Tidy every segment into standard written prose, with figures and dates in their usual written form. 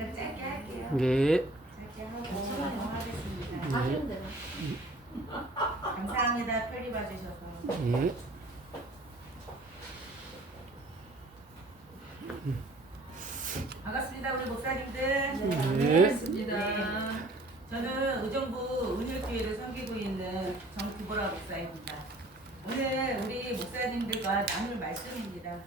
그러니까 짧게 할게요. 네. 짧게 하고 넘어가겠습니다. 네. 감사합니다. 편리 봐주셔서. 네. 반갑습니다. 우리 목사님들. 네. 반갑습니다. 네. 저는 의정부 은율교회를 섬기고 있는 정기보라 목사입니다. 오늘 우리 목사님들과 나눌 말씀입니다.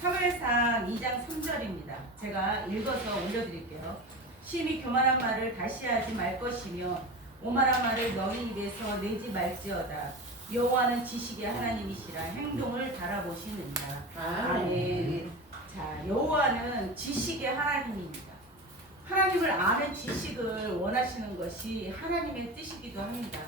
사무엘상 2장 3절입니다. 제가 읽어서 올려드릴게요. 심히 교만한 말을 다시 하지 말 것이며 오만한 말을 너희 입에서 내지 말지어다. 여호와는 지식의 하나님이시라 행동을 바라보시느니라. 아멘. 자, 여호와는 지식의 하나님입니다. 하나님을 아는 지식을 원하시는 것이 하나님의 뜻이기도 합니다.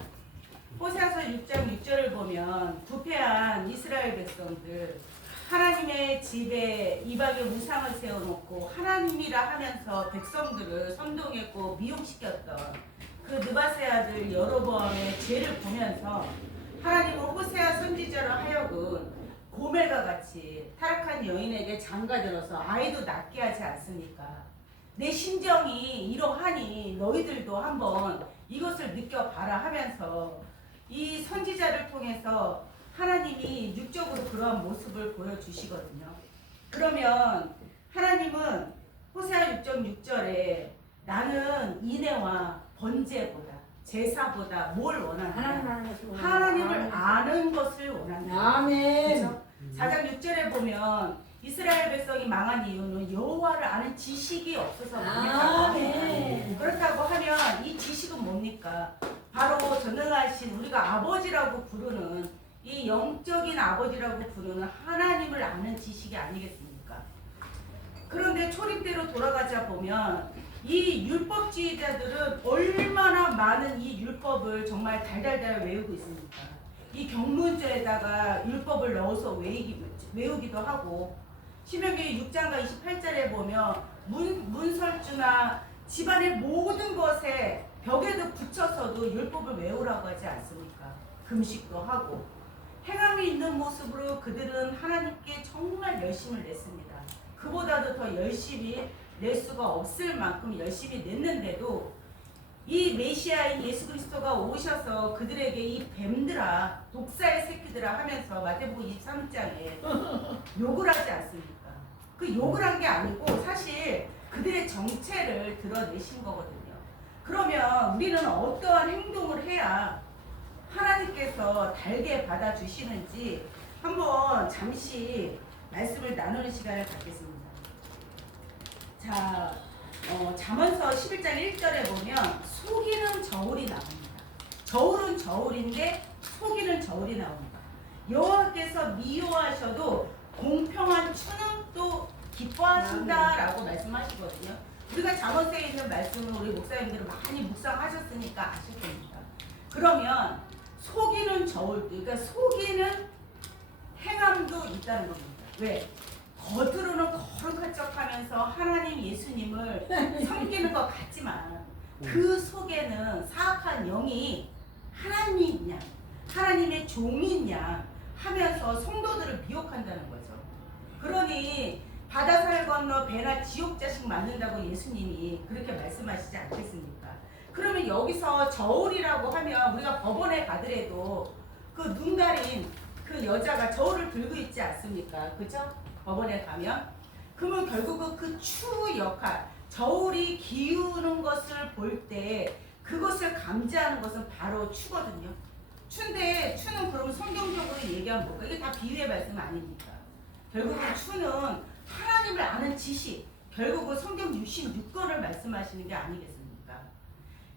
호세아서 6장 6절을 보면 부패한 이스라엘 백성들 하나님의 집에 이방의 우상을 세워놓고 하나님이라 하면서 백성들을 선동했고 미혹시켰던 그 느바세 아들 여로보암의 죄를 보면서 하나님은 호세아 선지자로 하여금 고멜과 같이 타락한 여인에게 장가들어서 아이도 낳게 하지 않습니까? 내 심정이 이러하니 너희들도 한번 이것을 느껴봐라 하면서 이 선지자를 통해서 하나님이 육적으로 그러한 모습을 보여주시거든요. 그러면 하나님은 호세아 6.6절에 나는 인애와 번제보다 제사보다 뭘 원하느냐? 하나님을 아는 것을 원한다. 아멘. 그렇죠? 4장 6절에 보면 이스라엘 백성이 망한 이유는 여호와를 아는 지식이 없어서 망했다고. 그렇다고 하면 이 지식은 뭡니까? 바로 전능하신 우리가 아버지라고 부르는 이 영적인 아버지라고 부르는 하나님을 아는 지식이 아니겠습니까? 그런데 초림대로 돌아가자 보면 이 율법주의자들은 얼마나 많은 이 율법을 정말 달달달 외우고 있습니까? 이 경문서에다가 율법을 넣어서 외우기도 하고 신명기 6장과 28절에 보면 문설주나 집안의 모든 것에 벽에도 붙여서도 율법을 외우라고 하지 않습니까? 금식도 하고 행함이 있는 모습으로 그들은 하나님께 정말 열심을 냈습니다. 그보다도 더 열심히 낼 수가 없을 만큼 열심히 냈는데도 이 메시아인 예수 그리스도가 오셔서 그들에게 이 뱀들아 독사의 새끼들아 하면서 마태복음 23장에 욕을 하지 않습니까? 그 욕을 한 게 아니고 사실 그들의 정체를 드러내신 거거든요. 그러면 우리는 어떠한 행동을 해야 하나님께서 달게 받아주시는지 한번 잠시 말씀을 나누는 시간을 갖겠습니다. 자, 잠언서 11장 1절에 보면 속이는 저울이 나옵니다. 저울은 저울인데 속이는 저울이 나옵니다. 여호와께서 미워하셔도 공평한 추는 또 기뻐하신다라고 말씀하시거든요. 우리가 잠언서에 있는 말씀을 우리 목사님들은 많이 묵상하셨으니까 아실 겁니다. 그러면 속이는 저울도, 그러니까 속이는 행함도 있다는 겁니다. 왜? 겉으로는 거룩한 척하면서 하나님 예수님을 섬기는 것 같지만 그 속에는 사악한 영이 하나님이냐 하나님의 종이냐 하면서 성도들을 미혹한다는 거죠. 그러니 바다사를 건너 배나 지옥 자식 만든다고 예수님이 그렇게 말씀하시지 않겠습니까? 그러면 여기서 저울이라고 하면 우리가 법원에 가더라도 그 눈 가린 그 여자가 저울을 들고 있지 않습니까? 그죠? 법원에 가면 그러면 결국은 그 추 역할 저울이 기우는 것을 볼 때 그것을 감지하는 것은 바로 추거든요. 추인데 추는 그러면 성경적으로 얘기하면 뭘까? 이게 다 비유의 말씀 아닙니까? 결국은 추는 하나님을 아는 지식, 결국은 성경 66권을 말씀하시는 게 아니겠습니까?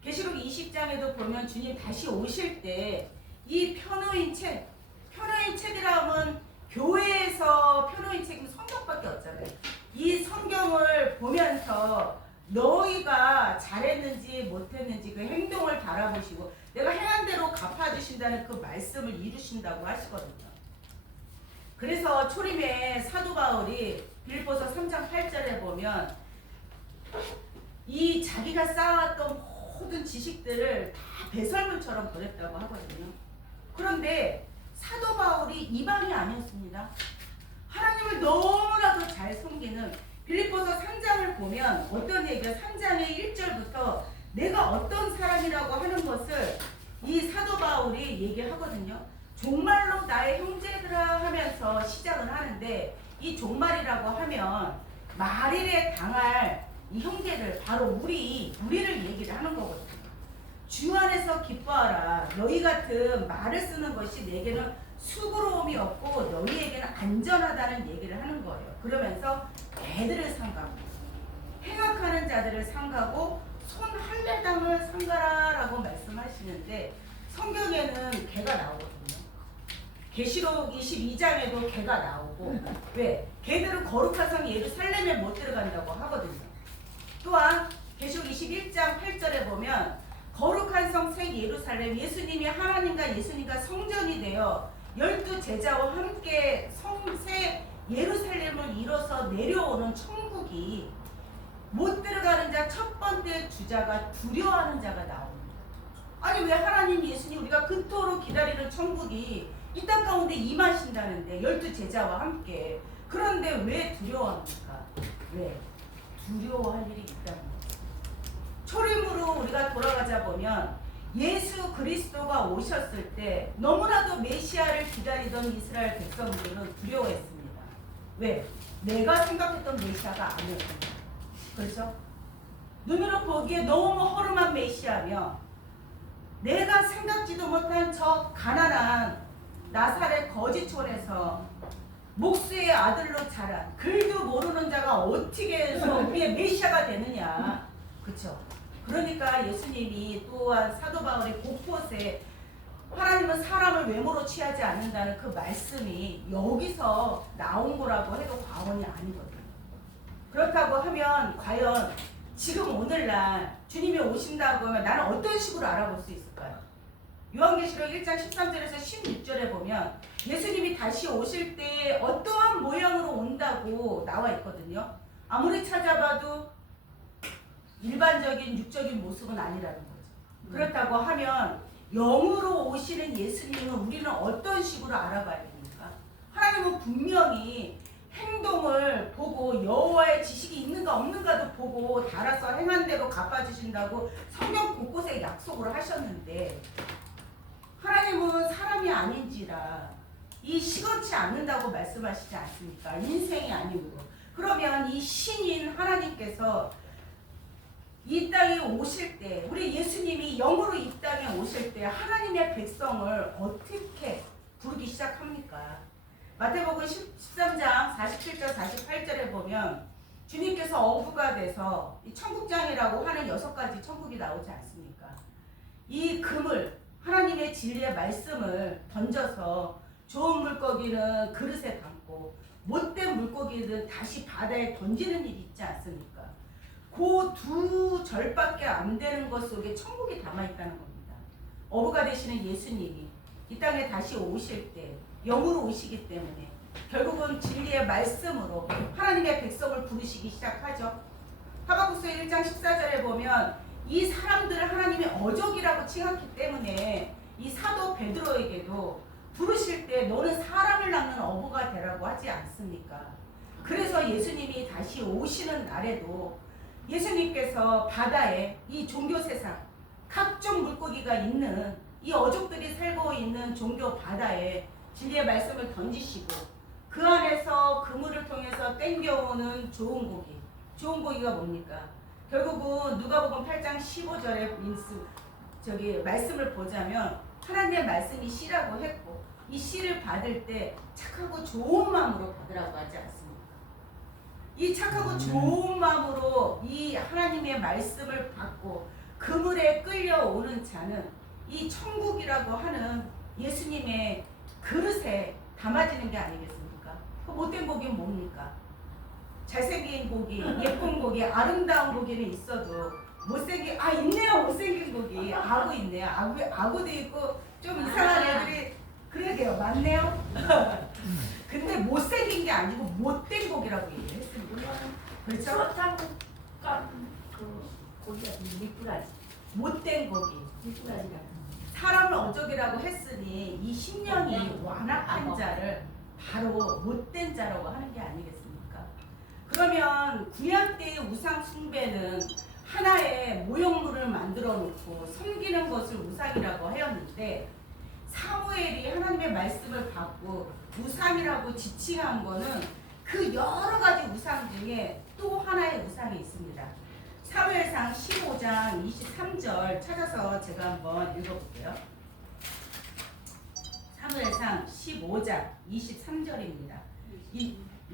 계시록 20장에도 보면 주님 다시 오실 때 이 편호인 책이라 하면 교회에서 편호인 책은 성경밖에 없잖아요. 이 성경을 보면서 너희가 잘했는지 못했는지 그 행동을 바라보시고 내가 행한 대로 갚아주신다는 그 말씀을 이루신다고 하시거든요. 그래서 초림에 사도 바울이 빌립보서 3장 8절에 보면 이 자기가 쌓아왔던 모든 지식들을 다 배설물처럼 버렸다고 하거든요. 그런데 사도 바울이 이방이 아니었습니다. 하나님을 너무나도 잘 섬기는 빌립보서 3장을 보면 어떤 얘기야? 3장의 1절부터 내가 어떤 사람이라고 하는 것을 이 사도 바울이 얘기하거든요. 종말로 나의 형제들아 하면서 시작을 하는데, 이 종말이라고 하면 말일에 당할 이 형제들, 바로 우리를 얘기를 하는 거거든요. 주 안에서 기뻐하라. 너희 같은 말을 쓰는 것이 내게는 수고로움이 없고 너희에게는 안전하다는 얘기를 하는 거예요. 그러면서 개들을 삼가고 행악하는 자들을 삼가고 손 할례당을 삼가라라고 말씀하시는데, 성경에는 개가 나오거든요. 계시록 22장에도 개가 나오고, 왜? 개들은 거룩한 성 예루살렘에 못 들어간다고 하거든요. 또한 계시록 21장 8절에 보면 거룩한 성 새 예루살렘, 예수님이 하나님과 예수님과 성전이 되어 12제자와 함께 새 예루살렘을 이뤄서 내려오는 천국이 못 들어가는 자 첫 번째 주자가 두려워하는 자가 나옵니다. 아니 왜 하나님 예수님 우리가 그토록 기다리는 천국이 이 땅 가운데 임하신다는데 12제자와 함께, 그런데 왜 두려워합니까? 왜? 두려워할 일이 있다는 거죠. 초림으로 우리가 돌아가자 보면 예수 그리스도가 오셨을 때 너무나도 메시아를 기다리던 이스라엘 백성들은 두려워했습니다. 왜? 내가 생각했던 메시아가 아니었습니다. 그렇죠? 눈으로 보기에 너무 허름한 메시아며 내가 생각지도 못한 저 가난한 나사렛 거지촌에서 목수의 아들로 자란 글도 모르는 자가 어떻게 해서 우리의 메시아가 되느냐. 그렇죠? 그러니까 예수님이 또한 사도 바울이 곳곳에 하나님은 사람을 외모로 취하지 않는다는 그 말씀이 여기서 나온 거라고 해도 과언이 아니거든요. 그렇다고 하면 과연 지금 오늘날 주님이 오신다고 하면 나는 어떤 식으로 알아볼 수 있을까요? 요한계시록 1장 13절에서 16절에 보면 예수님이 다시 오실 때 어떠한 모양으로 온다고 나와 있거든요. 아무리 찾아봐도 일반적인 육적인 모습은 아니라는 거죠. 그렇다고 하면 영으로 오시는 예수님은 우리는 어떤 식으로 알아봐야 됩니까? 하나님은 분명히 행동을 보고 여호와의 지식이 있는가 없는가도 보고 달아서 행한 대로 갚아주신다고 성경 곳곳에 약속을 하셨는데, 하나님은 사람이 아닌지라 이 시건치 않는다고 말씀하시지 않습니까? 인생이 아니고. 그러면 이 신인 하나님께서 이 땅에 오실 때, 우리 예수님이 영으로 이 땅에 오실 때 하나님의 백성을 어떻게 부르기 시작합니까? 마태복음 13장 47절 48절에 보면 주님께서 어부가 돼서 이 천국장이라고 하는 6가지 천국이 나오지 않습니까? 이 금을, 하나님의 진리의 말씀을 던져서 좋은 물고기는 그릇에 담고 못된 물고기는 다시 바다에 던지는 일이 있지 않습니까? 그 두 절밖에 안 되는 것 속에 천국이 담아있다는 겁니다. 어부가 되시는 예수님이 이 땅에 다시 오실 때 영으로 오시기 때문에 결국은 진리의 말씀으로 하나님의 백성을 부르시기 시작하죠. 하박국서 1장 14절에 보면 이 사람들을 하나님이 어족이라고 칭했기 때문에 이 사도 베드로에게도 부르실 때 너는 사람을 낚는 어부가 되라고 하지 않습니까? 그래서 예수님이 다시 오시는 날에도 예수님께서 바다에 이 종교 세상 각종 물고기가 있는 이 어족들이 살고 있는 종교 바다에 진리의 말씀을 던지시고 그 안에서 그물을 통해서 땡겨오는 좋은 고기. 좋은 고기가 뭡니까? 결국은 누가복음 8장 15절에 말씀을 보자면 하나님의 말씀이 씨라고 했고 이 씨를 받을 때 착하고 좋은 마음으로 받으라고 하지 않습니까? 이 착하고 좋은 마음으로 이 하나님의 말씀을 받고 그물에 끌려오는 자는 이 천국이라고 하는 예수님의 그릇에 담아지는 게 아니겠습니까? 그 못된 고기는 뭡니까? 잘생긴 고기, 예쁜 고기, 아름다운 고기는 있어도 못생긴, 있네요. 못생긴 고기. 아구 있네요. 아구도 있고 좀 이상한 애들이 그러게요. 맞네요. 근데 못생긴 게 아니고 못된 고기라고 얘기했습니다. 그렇죠? 그 고기가 미꾸라지. 못된 고기. 미꾸라지가. 사람을 어족이라고 했으니 이 신령이 완악한 자를 바로 못된 자라고 하는 게 아니겠습니까? 그러면 구약 때의 우상 숭배는 하나의 모형물을 만들어 놓고 섬기는 것을 우상이라고 하였는데, 사무엘이 하나님의 말씀을 받고 우상이라고 지칭한 거는 그 여러 가지 우상 중에 또 하나의 우상이 있습니다. 사무엘상 15장 23절 찾아서 제가 한번 읽어볼게요. 사무엘상 15장 23절입니다.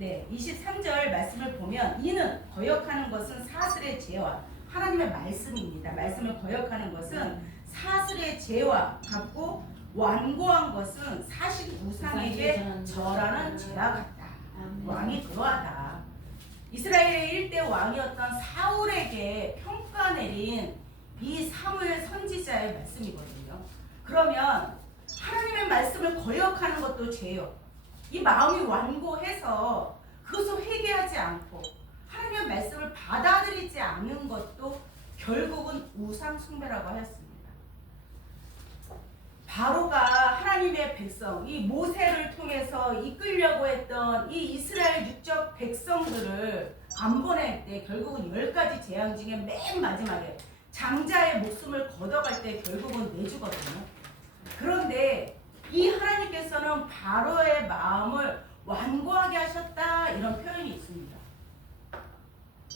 23절 말씀을 보면, 이는 거역하는 것은 사슬의 죄와, 하나님의 말씀입니다. 말씀을 거역하는 것은 사슬의 죄와 같고, 완고한 것은 사실 우상에게 절하는 죄와 같다. 왕이 그러하다. 이스라엘의 일대 왕이었던 사울에게 평가 내린 이 사무엘 선지자의 말씀이거든요. 그러면 하나님의 말씀을 거역하는 것도 죄요. 이 마음이 완고해서 그것을 회개하지 않고 하나님의 말씀을 받아들이지 않는 것도 결국은 우상 숭배라고 하였습니다. 바로가 하나님의 백성, 이 모세를 통해서 이끌려고 했던 이 이스라엘 육적 백성들을 안 보낼 때 결국은 10가지 재앙 중에 맨 마지막에 장자의 목숨을 걷어갈 때 결국은 내주거든요. 그런데 이 하나님께서는 바로의 마음을 완고하게 하셨다, 이런 표현이 있습니다.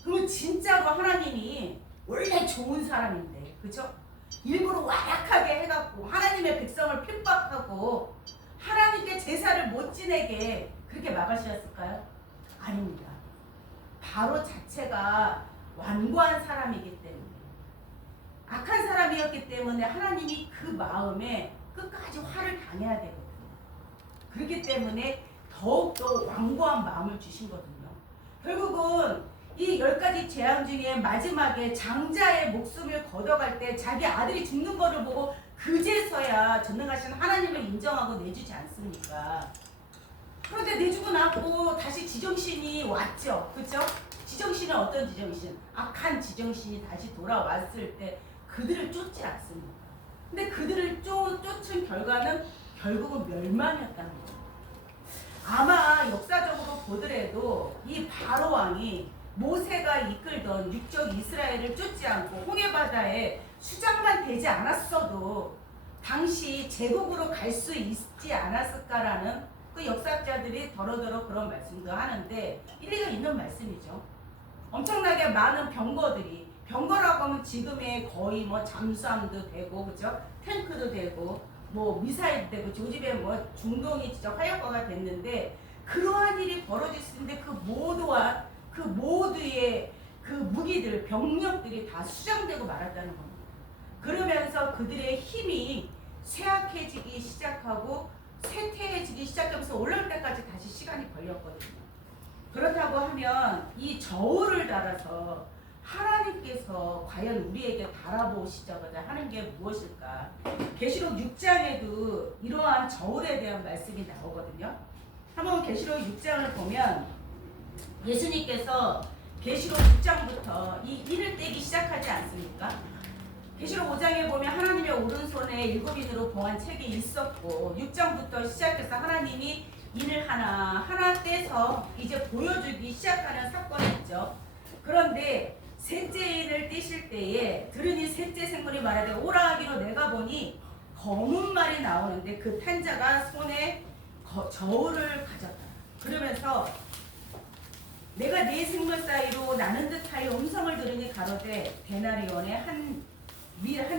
그러면 진짜로 하나님이 원래 좋은 사람인데, 그렇죠? 일부러 완악하게 해갖고 하나님의 백성을 핍박하고 하나님께 제사를 못 지내게 그렇게 막으셨을까요? 아닙니다. 바로 자체가 완고한 사람이기 때문에, 악한 사람이었기 때문에 하나님이 그 마음에 끝까지 화를 당해야 되거든요. 그렇기 때문에 더욱더 완고한 마음을 주신 거거든요. 결국은 이 10가지 재앙 중에 마지막에 장자의 목숨을 걷어갈 때 자기 아들이 죽는 거를 보고 그제서야 전능하신 하나님을 인정하고 내주지 않습니까? 그런데 내주고 나고 다시 지정신이 왔죠. 그렇죠? 지정신은 어떤 지정신? 악한 지정신이 다시 돌아왔을 때 그들을 쫓지 않습니다. 근데 그들을 쫓은 결과는 결국은 멸망이었다는 거예요. 아마 역사적으로 보더라도 이 바로 왕이 모세가 이끌던 육적 이스라엘을 쫓지 않고 홍해바다에 수장만 되지 않았어도 당시 제국으로 갈 수 있지 않았을까라는 그 역사학자들이 더러더러 그런 말씀도 하는데 일리가 있는 말씀이죠. 엄청나게 많은 병거라고 하면 지금의 거의 뭐 잠수함도 되고, 그죠? 탱크도 되고, 뭐 미사일도 되고, 요즘에 뭐 중동이 진짜 화약고가 됐는데, 그러한 일이 벌어질 수 있는데 그 모두의 그 무기들, 병력들이 다 수장되고 말았다는 겁니다. 그러면서 그들의 힘이 쇠약해지기 시작하고 쇠퇴해지기 시작하면서 올라올 때까지 다시 시간이 걸렸거든요. 그렇다고 하면 이 저울을 달아서 하나님께서 과연 우리에게 달아보시자마자 하는 게 무엇일까? 계시록 6장에도 이러한 저울에 대한 말씀이 나오거든요. 한번 계시록 6장을 보면 예수님께서 계시록 6장부터 이 인을 떼기 시작하지 않습니까? 계시록 5장에 보면 하나님의 오른손에 7인으로 봉한 책이 있었고, 6장부터 시작해서 하나님이 인을 하나 떼서 이제 보여주기 시작하는 사건이 있죠. 그런데 셋째 인을 떼실 때에 들으니 셋째 생물이 말하되 오라 하기로 내가 보니 검은 말이 나오는데 그 탄자가 손에 저울을 가졌다. 그러면서 내가 네 생물 사이로 나는 듯하여 음성을 들으니 가로되 데나리온의 한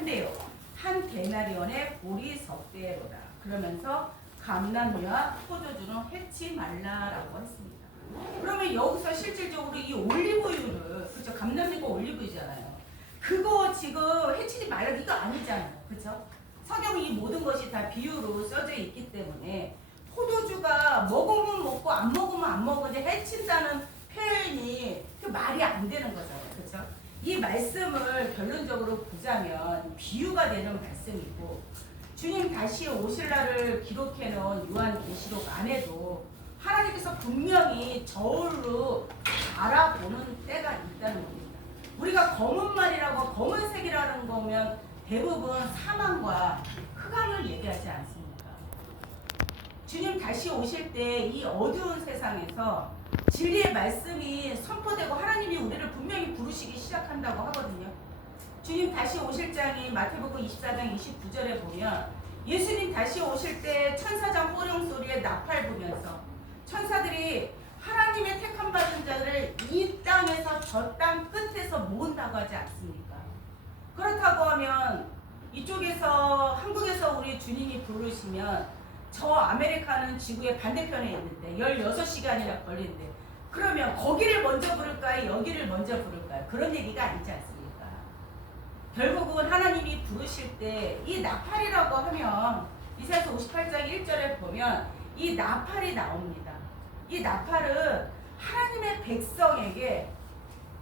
대요, 한 데나리온의 보리 석대로다. 그러면서 감람류와 포도주는 해치 말라라고 했습니다. 그러면 여기서 실질적으로 이 올리브유를, 그렇죠? 감람류가 올리브유잖아요. 그거 지금 해치지 말라 이거 아니잖아요, 그렇죠? 성경이 이 모든 것이 다 비유로 써져 있기 때문에 포도주가 먹으면 먹고 안 먹으면 안 먹는데 해친다는 표현이 그 말이 안 되는 거잖아요, 그렇죠? 이 말씀을 결론적으로 보자면 비유가 되는 말씀이고, 주님 다시 오실 날을 기록해 놓은 요한계시록 안에도 하나님께서 분명히 저울로 알아보는 때가 있다는 겁니다. 우리가 검은 말이라고 검은색이라는 거면 대부분 사망과 흑암을 얘기하지 않습니까? 주님 다시 오실 때 이 어두운 세상에서 진리의 말씀이 선포되고 하나님이 우리를 분명히 부르시기 시작한다고 하거든요. 주님 다시 오실 장이 마태복음 24장 29절에 보면 예수님 다시 오실 때 천사장 호령 소리에 나팔 부면서 천사들이 하나님의 택함 받은 자를 이 땅에서 저 땅 끝에서 모은다고 하지 않습니까? 그렇다고 하면 이쪽에서 한국에서 우리 주님이 부르시면 저 아메리카는 지구의 반대편에 있는데 16시간이나 걸린대. 그러면 거기를 먼저 부를까요? 여기를 먼저 부를까요? 그런 얘기가 아니지 않습니까? 결국은 하나님이 부르실 때 이 나팔이라고 하면 이사야서 58장 1절에 보면 이 나팔이 나옵니다. 이 나팔은 하나님의 백성에게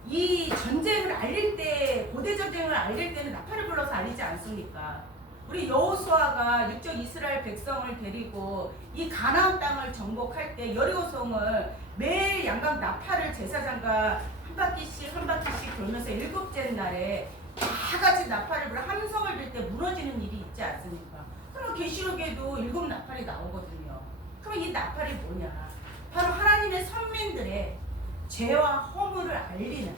이 전쟁을 알릴 때, 고대 전쟁을 알릴 때는 나팔을 불러서 알리지 않습니까? 우리 여호수아가 육적 이스라엘 백성을 데리고 이 가나안 땅을 정복할 때 여리고성을 매일 양각 나팔을 제사장과 한 바퀴씩 돌면서 일곱째 날에 다 같이 나팔을 불어 함성을 들 때 무너지는 일이 있지 않습니까? 그러면 계시록에도 7 나팔이 나오거든요. 그럼 이 나팔이 뭐냐? 바로 하나님의 선민들의 죄와 허물을 알리는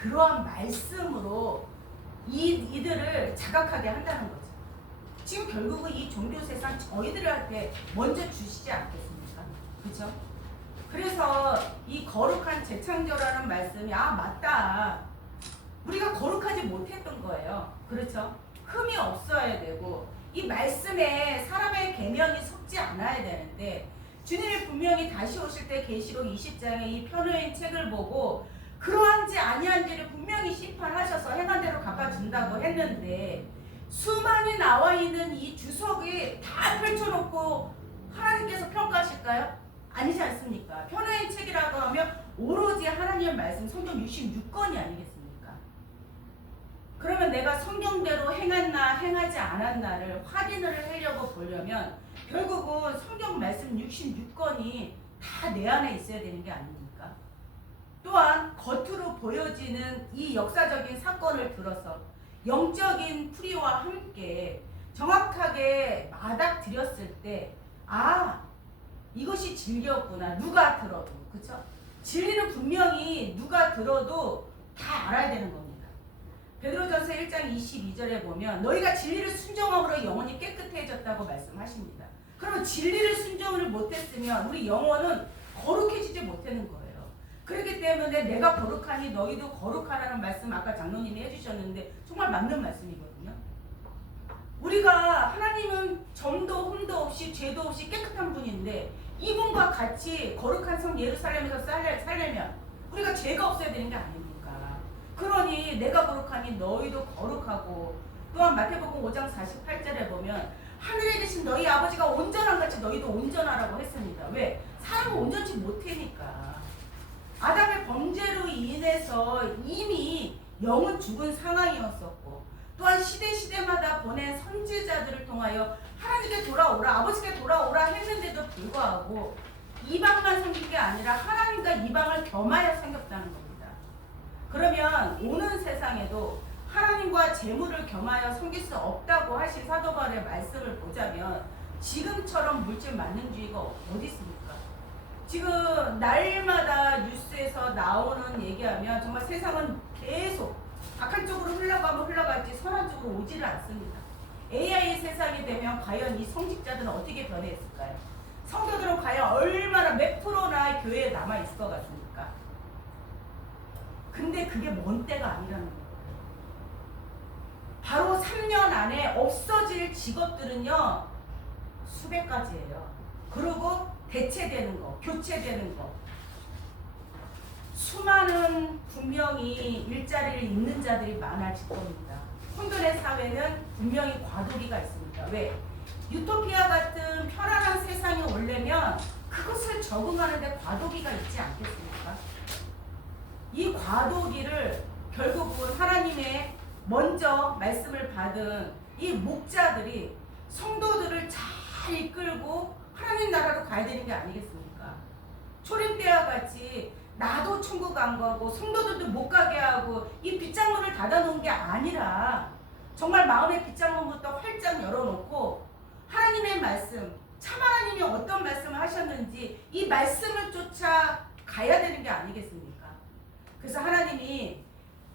그러한 말씀으로 이들을 자각하게 한다는 거죠. 지금 결국은 이 종교 세상 저희들한테 먼저 주시지 않겠습니까? 그렇죠? 그래서 이 거룩한 재창조라는 말씀이 맞다. 우리가 거룩하지 못했던 거예요. 그렇죠? 흠이 없어야 되고 이 말씀에 사람의 계명이 섞지 않아야 되는데 주님이 분명히 다시 오실 때 계시록 20장의 이 편호인 책을 보고 그러한지 아니한지를 분명히 심판하셔서 행한 대로 갚아준다고 했는데 수많이 나와 있는 이 주석이 다 펼쳐놓고 하나님께서 평가하실까요? 아니지 않습니까? 편호인 책이라고 하면 오로지 하나님의 말씀 성경 66권이 아니겠습니까? 그러면 내가 성경대로 행했나 행하지 않았나를 확인을 하려고 보려면 결국은 성경 말씀 66권이 다 내 안에 있어야 되는 게 아닙니까? 또한 겉으로 보여지는 이 역사적인 사건을 들어서 영적인 풀이와 함께 정확하게 맞닥뜨렸을 때 이것이 진리였구나. 누가 들어도. 그쵸? 진리는 분명히 누가 들어도 다 알아야 되는 겁니다. 베드로전서 1장 22절에 보면 너희가 진리를 순종함으로 영혼이 깨끗해졌다고 말씀하십니다. 그러면 진리를 순종을 못했으면 우리 영혼은 거룩해지지 못하는 거예요. 그렇기 때문에 내가 거룩하니 너희도 거룩하라는 말씀 아까 장로님이 해주셨는데 정말 맞는 말씀이거든요. 우리가 하나님은 점도 흠도 없이 죄도 없이 깨끗한 분인데 이분과 같이 거룩한 성 예루살렘에서 살려면 우리가 죄가 없어야 되는 게 아닙니까? 그러니 내가 거룩하니 너희도 거룩하고 또한 마태복음 5장 48절에 보면 하늘에 계신 너희 아버지가 온전한 같이 너희도 온전하라고 했습니다. 왜? 사람은 온전치 못하니까. 아담의 범죄로 인해서 이미 영은 죽은 상황이었었고 또한 시대마다 보낸 선지자들을 통하여 하나님께 돌아오라 아버지께 돌아오라 했는데도 불구하고 이방만 섬긴 게 아니라 하나님과 이방을 겸하여 섬겼다는 겁니다. 그러면 오는 세상에도 하나님과 재물을 겸하여 섬길 수 없다고 하신 사도 바울의 말씀을 보자면 지금처럼 물질 만능주의가 어디 있습니까? 지금 날마다 뉴스에서 나오는 얘기하면 정말 세상은 계속 악한 쪽으로 흘러가면 흘러갈지 선한 쪽으로 오지를 않습니다. AI 세상이 되면 과연 이 성직자들은 어떻게 변해있을까요? 성도들은 과연 얼마나 몇 프로나 교회에 남아있을 것 같습니까? 근데 그게 먼 때가 아니라는 거예요. 바로 3년 안에 없어질 직업들은요 수백 가지예요. 그리고 대체되는 거, 교체되는 거. 수많은 분명히 일자리를 잃는 자들이 많아질 겁니다. 혼돈의 사회는 분명히 과도기가 있습니다. 왜? 유토피아 같은 편안한 세상이 오려면 그것을 적응하는데 과도기가 있지 않겠습니까? 이 과도기를 결국은 하나님의 먼저 말씀을 받은 이 목자들이 성도들을 잘 이끌고 하나님 나라로 가야 되는 게 아니겠습니까? 초림 때와 같이 나도 천국 안 가고 성도들도 못 가게 하고 이 빗장문을 닫아놓은 게 아니라 정말 마음의 빗장문부터 활짝 열어놓고 하나님의 말씀, 참 하나님이 어떤 말씀을 하셨는지 이 말씀을 쫓아 가야 되는 게 아니겠습니까? 그래서 하나님이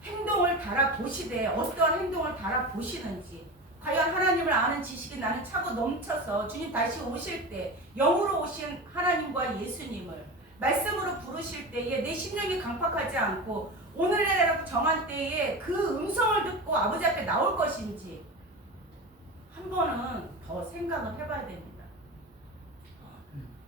행동을 달아보시되 어떠한 행동을 달아보시는지, 과연 하나님을 아는 지식이 나는 차고 넘쳐서 주님 다시 오실 때 영으로 오신 하나님과 예수님을 말씀으로 부르실 때에 내 심령이 강팍하지 않고 오늘내라고 정한 때에 그 음성을 듣고 아버지 앞에 나올 것인지 한 번은 더 생각을 해봐야 됩니다.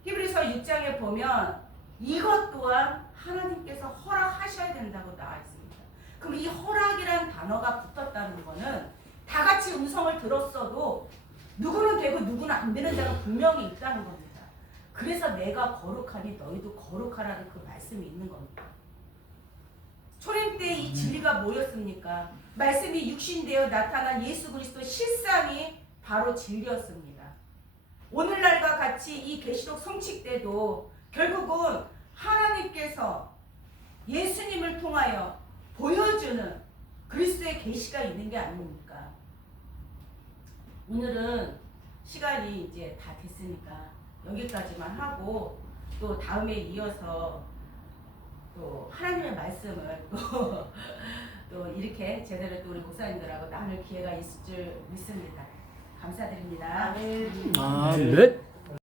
히브리서 6장에 보면 이것 또한 하나님께서 허락하셔야 된다고 나와 있습니다. 그럼 이 허락이라는 단어가 붙었다는 거는 다 같이 음성을 들었어도 누구는 되고 누구는 안 되는 자가 분명히 있다는 겁니다. 그래서 내가 거룩하니 너희도 거룩하라는 그 말씀이 있는 겁니다. 초림 때 이 진리가 뭐였습니까? 말씀이 육신되어 나타난 예수 그리스도 실상이 바로 진리였습니다. 오늘날과 같이 이 계시록 성취 때도 결국은 하나님께서 예수님을 통하여 보여주는 그리스도의 계시가 있는 게 아닙니까? 오늘은 시간이 이제 다 됐으니까 여기까지만 하고 또 다음에 이어서 또 하나님의 말씀을 또 이렇게 제대로 또 우리 목사님들하고 나눌 기회가 있을 줄 믿습니다. 감사드립니다. 네.